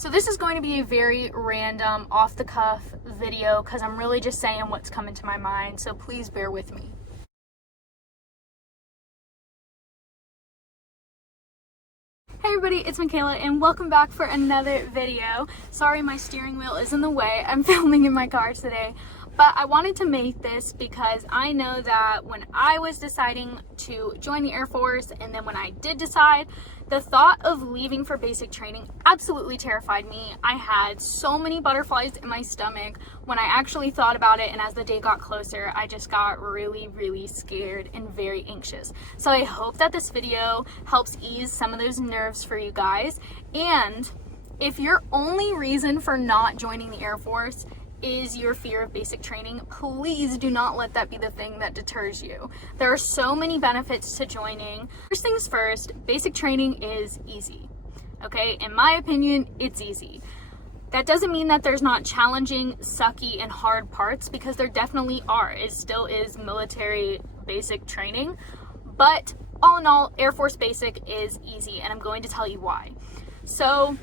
So this is going to be a very random, off-the-cuff video because I'm really just saying what's coming to my mind, so please bear with me. Hey everybody, it's Michaela and welcome back for another video. Sorry my steering wheel is in the way. I'm filming in my car today. But I wanted to make this because I know that when I was deciding to join the Air Force, and then when I did decide, the thought of leaving for basic training absolutely terrified me. I had so many butterflies in my stomach when I actually thought about it, and as the day got closer, I just got really scared and very anxious. So I hope that this video helps ease some of those nerves for you guys. And if your only reason for not joining the Air Force is your fear of basic training, please do not let that be the thing that deters you. There are so many benefits to joining. First things first, basic training is easy. Okay, in my opinion, it's easy. That doesn't mean that there's not challenging, sucky, and hard parts, because there definitely are. It still is military basic training, but all in all, Air Force Basic is easy, and I'm going to tell you why. So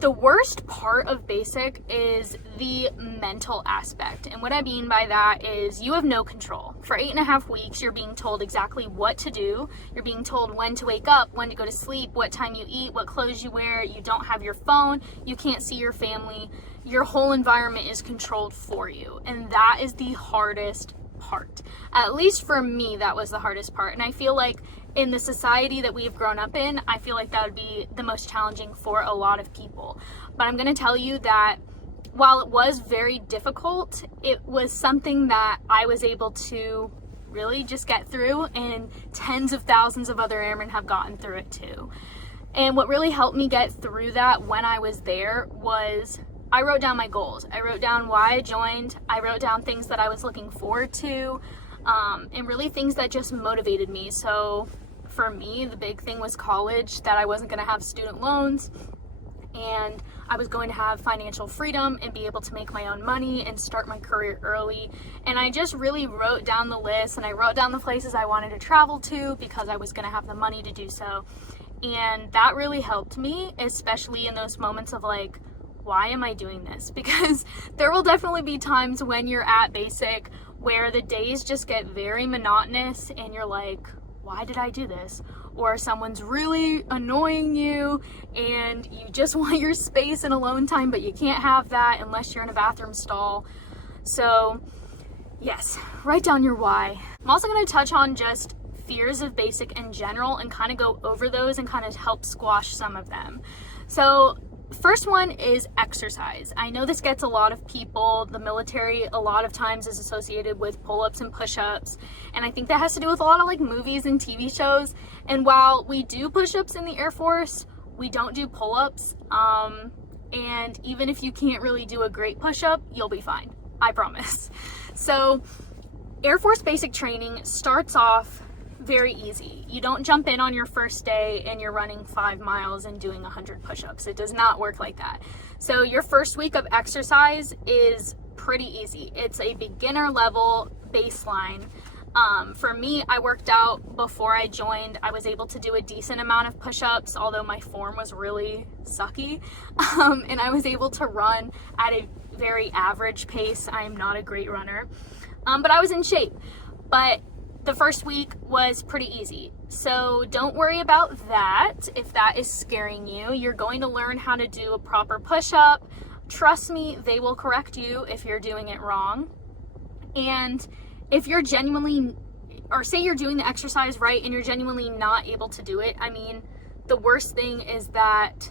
the worst part of basic is the mental aspect. And what I mean by that is you have no control. For 8.5 weeks, you're being told exactly what to do. You're being told when to wake up, when to go to sleep, what time you eat, what clothes you wear. You don't have your phone. You can't see your family. Your whole environment is controlled for you. And that is the hardest part. At least for me, that was the hardest part. And I feel like in the society that we've grown up in, I feel like that would be the most challenging for a lot of people. But I'm going to tell you that while it was very difficult, it was something that I was able to really just get through, and tens of thousands of other airmen have gotten through it too. And what really helped me get through that when I was there was I wrote down my goals. I wrote down why I joined. I wrote down things that I was looking forward to, and really things that just motivated me. So for me, the big thing was college, that I wasn't going to have student loans, and I was going to have financial freedom and be able to make my own money and start my career early. And I just really wrote down the list, and I wrote down the places I wanted to travel to because I was going to have the money to do so. And that really helped me, especially in those moments of like, why am I doing this? Because there will definitely be times when you're at basic where the days just get very monotonous and you're like, why did I do this? Or someone's really annoying you and you just want your space and alone time, but you can't have that unless you're in a bathroom stall. So yes, write down your why. I'm also going to touch on just fears of basic in general and kind of go over those and kind of help squash some of them. So first one is exercise. I know this gets a lot of people. The military a lot of times is associated with pull-ups and push-ups, and I think that has to do with a lot of like movies and TV shows. And while we do push-ups in the Air Force, we don't do pull-ups, and even if you can't really do a great push-up, you'll be fine, I promise. So Air Force basic training starts off very easy. You don't jump in on your first day and you're running 5 miles and doing 100 push-ups. It does not work like that. So your first week of exercise is pretty easy. It's a beginner level baseline. For me, I worked out before I joined. I was able to do a decent amount of push-ups, although my form was really sucky. And I was able to run at a very average pace. I am not a great runner, but I was in shape. But the first week was pretty easy. So don't worry about that. If that is scaring you, you're going to learn how to do a proper push-up. Trust me, they will correct you if you're doing it wrong. And if you're genuinely, or say you're doing the exercise right and you're genuinely not able to do it, I mean, the worst thing is that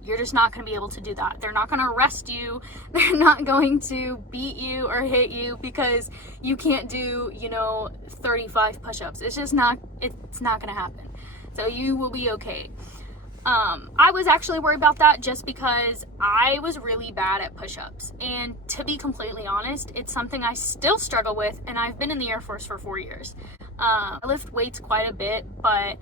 you're just not going to be able to do that. They're not going to arrest you. They're not going to beat you or hit you because you can't do, 35 push-ups. It's not going to happen. So you will be okay. I was actually worried about that just because I was really bad at push-ups. And to be completely honest, it's something I still struggle with, and I've been in the Air Force for 4 years. I lift weights quite a bit, but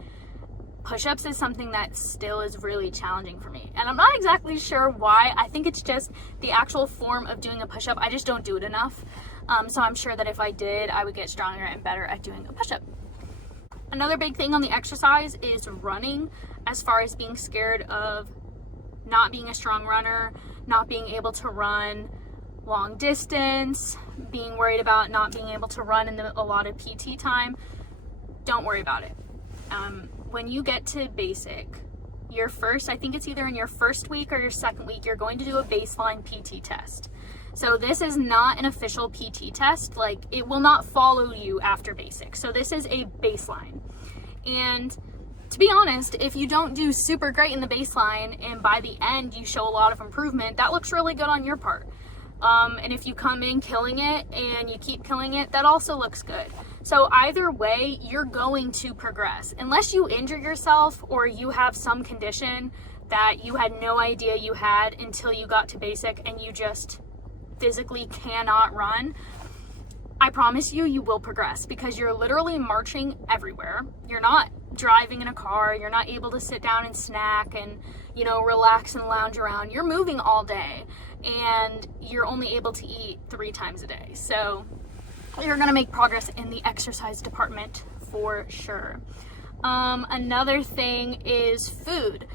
push-ups is something that still is really challenging for me. And I'm not exactly sure why. I think it's just the actual form of doing a push-up. I just don't do it enough. So I'm sure that if I did, I would get stronger and better at doing a push-up. Another big thing on the exercise is running, as far as being scared of not being a strong runner, not being able to run long distance, being worried about not being able to run in the allotted PT time, don't worry about it. When you get to basic, I think it's either in your first week or your second week, you're going to do a baseline PT test. So this is not an official PT test. Like, it will not follow you after basic. So this is a baseline. And to be honest, if you don't do super great in the baseline and by the end you show a lot of improvement, that looks really good on your part. And if you come in killing it and you keep killing it, that also looks good. So either way, you're going to progress. Unless you injure yourself or you have some condition that you had no idea you had until you got to basic and you just physically cannot run, I promise you, you will progress, because you're literally marching everywhere. You're not driving in a car. You're not able to sit down and snack and, relax and lounge around. You're moving all day, and you're only able to eat 3 times a day. So you're going to make progress in the exercise department for sure. Another thing is food.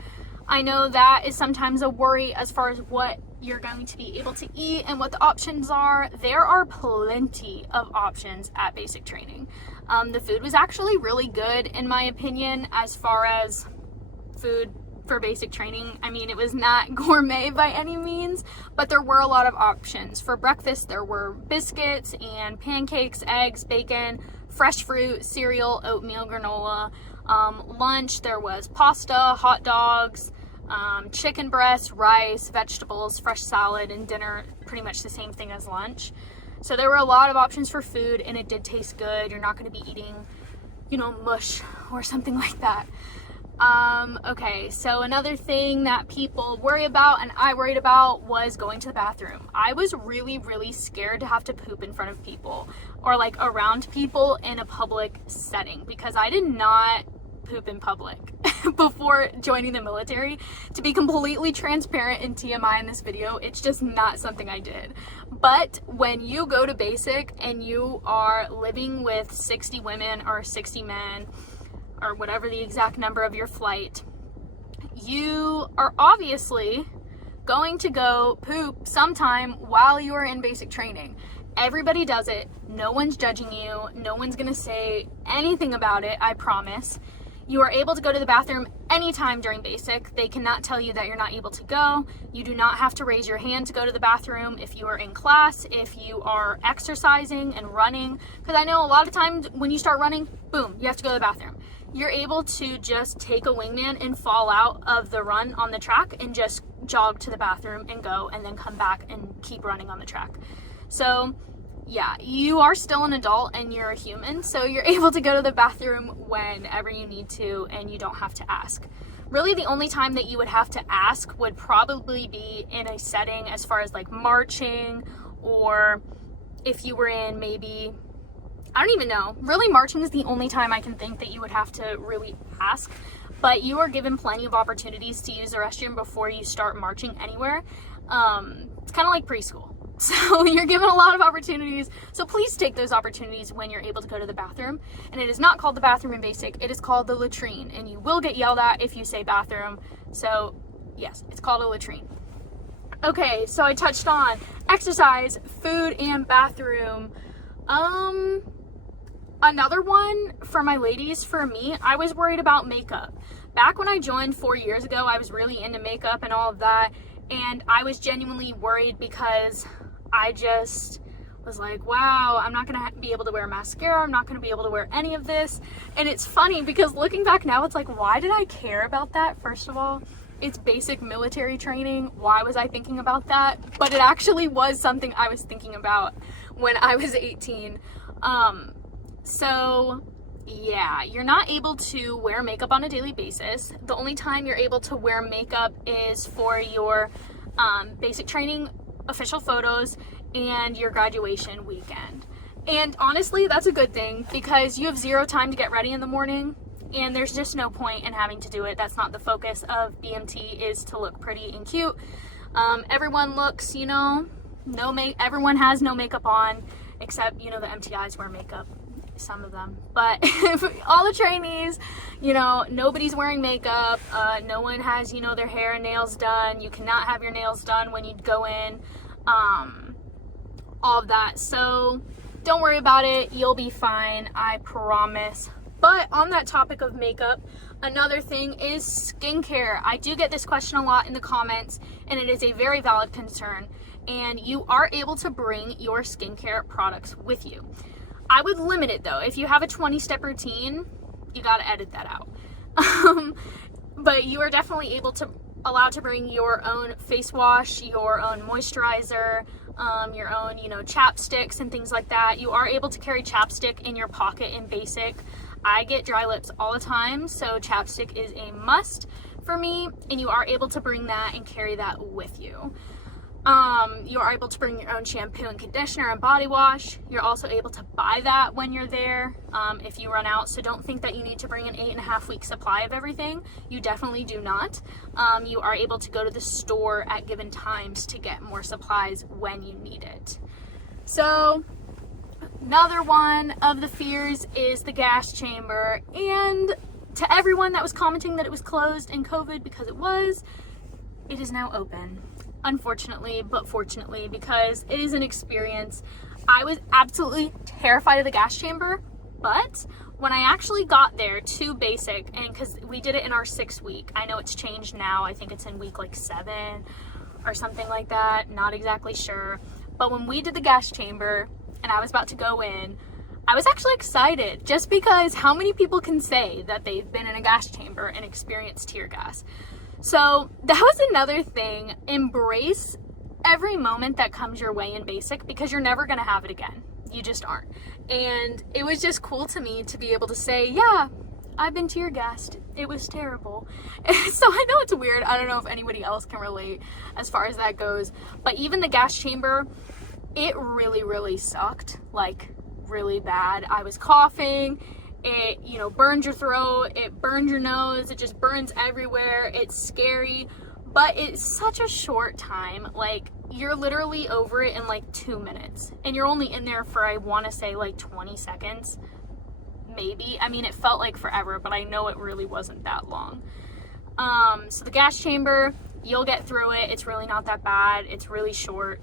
I know that is sometimes a worry as far as what you're going to be able to eat and what the options are. There are plenty of options at basic training. The food was actually really good, in my opinion, as far as food for basic training. I mean, it was not gourmet by any means, but there were a lot of options. For breakfast, there were biscuits and pancakes, eggs, bacon, fresh fruit, cereal, oatmeal, granola. Lunch, there was pasta, hot dogs, chicken breast, rice, vegetables, fresh salad, and dinner, pretty much the same thing as lunch. So there were a lot of options for food, and it did taste good. You're not going to be eating, mush or something like that. Okay, so another thing that people worry about, and I worried about, was going to the bathroom. I was really, really scared to have to poop in front of people or like around people in a public setting, because I did not poop in public before joining the military. To be completely transparent in TMI in this video, it's just not something I did. But when you go to basic and you are living with 60 women or 60 men, or whatever the exact number of your flight, you are obviously going to go poop sometime while you are in basic training. Everybody does it. No one's judging you. No one's gonna say anything about it, I promise. You are able to go to the bathroom anytime during basic. They cannot tell you that you're not able to go. You do not have to raise your hand to go to the bathroom if you are in class, if you are exercising and running. Because I know a lot of times when you start running, boom, you have to go to the bathroom. You're able to just take a wingman and fall out of the run on the track and just jog to the bathroom and go, and then come back and keep running on the track. So yeah, you are still an adult and you're a human, so you're able to go to the bathroom whenever you need to, and you don't have to ask. Really, the only time that you would have to ask would probably be in a setting as far as like marching, or if you were in maybe, I don't even know. Really, marching is the only time I can think that you would have to really ask. But you are given plenty of opportunities to use the restroom before you start marching anywhere. It's kind of like preschool. So you're given a lot of opportunities. So please take those opportunities when you're able to go to the bathroom. And it is not called the bathroom in basic. It is called the latrine. And you will get yelled at if you say bathroom. So yes, it's called a latrine. Okay, so I touched on exercise, food, and bathroom. Another one for my ladies, for me, I was worried about makeup. Back when I joined 4 years ago, I was really into makeup and all of that, and I was genuinely worried because I just was like, wow, I'm not gonna be able to wear mascara, I'm not gonna be able to wear any of this. And it's funny because looking back now, it's like, why did I care about that? First of all, it's basic military training. Why was I thinking about that? But it actually was something I was thinking about when I was 18. So yeah, you're not able to wear makeup on a daily basis. The only time you're able to wear makeup is for your basic training official photos and your graduation weekend. And honestly, that's a good thing because you have 0 time to get ready in the morning, and there's just no point in having to do it. That's not the focus of BMT, is to look pretty and cute. Everyone looks, everyone has no makeup on, except, the MTIs wear makeup. some of them, but all the trainees, you know, nobody's wearing makeup, no one has, you know, their hair and nails done. You cannot have your nails done when you go in, all of that. So don't worry about it, you'll be fine, I promise. But on that topic of makeup, another thing is skincare. I do get this question a lot in the comments, and it is a very valid concern. And you are able to bring your skincare products with you. I would limit it though. If you have a 20-step routine, you gotta edit that out. But you are definitely allowed to bring your own face wash, your own moisturizer, your own, you know, chapsticks and things like that. You are able to carry chapstick in your pocket in basic. I get dry lips all the time, so chapstick is a must for me, and you are able to bring that and carry that with you. You are able to bring your own shampoo and conditioner and body wash. You're also able to buy that when you're there, if you run out. So don't think that you need to bring an 8.5-week supply of everything. You definitely do not. You are able to go to the store at given times to get more supplies when you need it. So another one of the fears is the gas chamber. And to everyone that was commenting that it was closed in COVID, because it is now open. Unfortunately, but fortunately, because it is an experience. I was absolutely terrified of the gas chamber, but when I actually got there to basic, and because we did it in our 6th week, I know it's changed now, I think it's in week like 7 or something like that, not exactly sure, but when we did the gas chamber and I was about to go in, I was actually excited, just because how many people can say that they've been in a gas chamber and experienced tear gas? So that was another thing. Embrace every moment that comes your way in basic, because you're never going to have it again. You just aren't. And it was just cool to me to be able to say, yeah, I've been tear gassed. It was terrible. So I know it's weird. I don't know if anybody else can relate as far as that goes. But even the gas chamber, it really, really sucked. Like, really bad. I was coughing. It, you know, burns your throat, it burns your nose, it just burns everywhere. It's scary, but it's such a short time. Like, you're literally over it in like 2 minutes, and you're only in there for, I want to say, like 20 seconds, maybe. I mean, it felt like forever, but I know it really wasn't that long. So the gas chamber, you'll get through it. It's really not that bad. It's really short.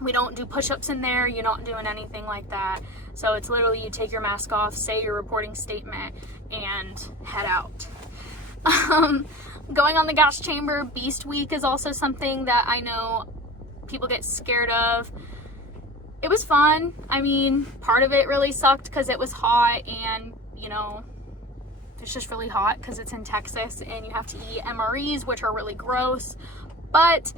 We don't do push-ups in there. You're not doing anything like that. So it's literally you take your mask off, say your reporting statement, and head out. Going on the gas chamber, Beast Week is also something that I know people get scared of. It was fun. I mean, part of it really sucked because it was hot, and, you know, it's just really hot because it's in Texas and you have to eat MREs, which are really gross. But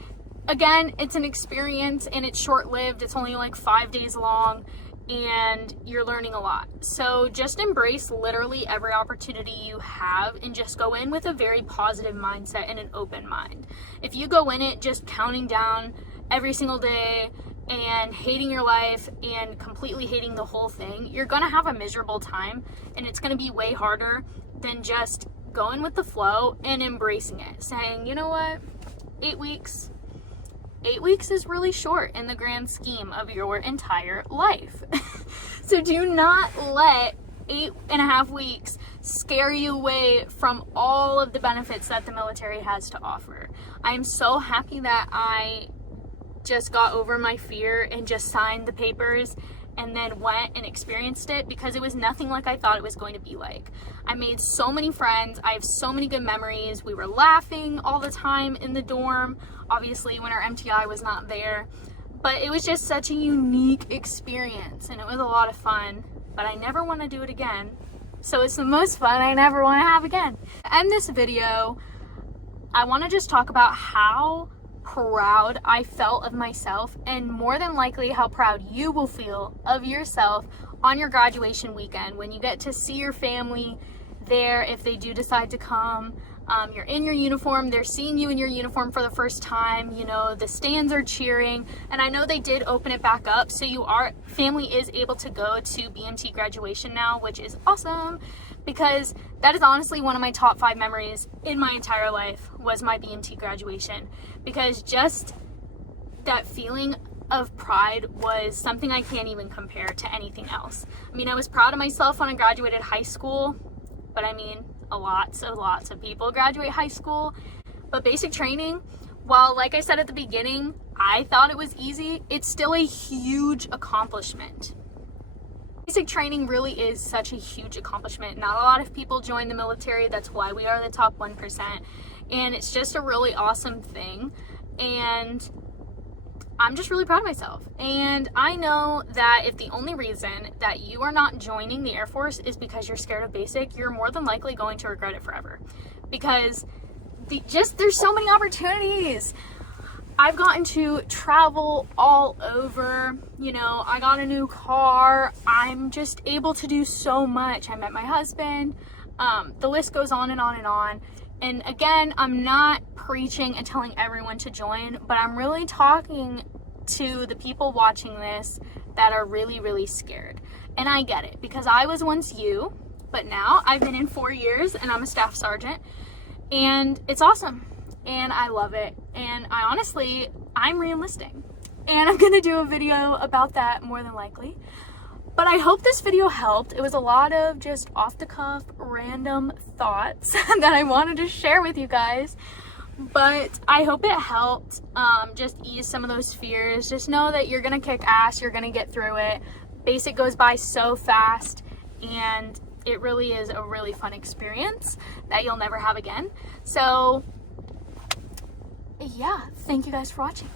again, it's an experience and it's short-lived. It's only like 5 days long and you're learning a lot. So just embrace literally every opportunity you have and just go in with a very positive mindset and an open mind. If you go in it just counting down every single day and hating your life and completely hating the whole thing, you're gonna have a miserable time, and it's gonna be way harder than just going with the flow and embracing it, saying, you know what, 8 weeks is really short in the grand scheme of your entire life. So do not let 8.5 weeks scare you away from all of the benefits that the military has to offer. I am so happy that I just got over my fear and just signed the papers and then went and experienced it, because it was nothing like I thought it was going to be like. I made so many friends. I have so many good memories. We were laughing all the time in the dorm, obviously when our MTI was not there, but it was just such a unique experience and it was a lot of fun, but I never want to do it again. So it's the most fun I never want to have again. To end this video, I want to just talk about how proud I felt of myself, and more than likely how proud you will feel of yourself on your graduation weekend when you get to see your family there if they do decide to come. You're in your uniform, they're seeing you in your uniform for the first time, you know, the stands are cheering, and I know they did open it back up, so family is able to go to BMT graduation now, which is awesome, because that is honestly one of my top 5 memories in my entire life was my BMT graduation, because just that feeling of pride was something I can't even compare to anything else. I mean, I was proud of myself when I graduated high school, but I mean, lots of people graduate high school. But basic training, while like I said at the beginning, I thought it was easy, it's still a huge accomplishment. Basic training really is such a huge accomplishment. Not a lot of people join the military. That's why we are the top 1%. And it's just a really awesome thing. And I'm just really proud of myself. And I know that if the only reason that you are not joining the Air Force is because you're scared of basic, you're more than likely going to regret it forever. Because there's so many opportunities. I've gotten to travel all over, you know, I got a new car, I'm just able to do so much. I met my husband, the list goes on and on and on. And again, I'm not preaching and telling everyone to join, but I'm really talking to the people watching this that are really, really scared. And I get it, because I was once you, but now I've been in 4 years and I'm a staff sergeant, and it's awesome. And I love it. And I'm re-enlisting. And I'm gonna do a video about that more than likely. But I hope this video helped. It was a lot of just off-the-cuff, random thoughts that I wanted to share with you guys. But I hope it helped just ease some of those fears. Just know that you're gonna kick ass, you're gonna get through it. Basic goes by so fast, and it really is a really fun experience that you'll never have again. So yeah, thank you guys for watching.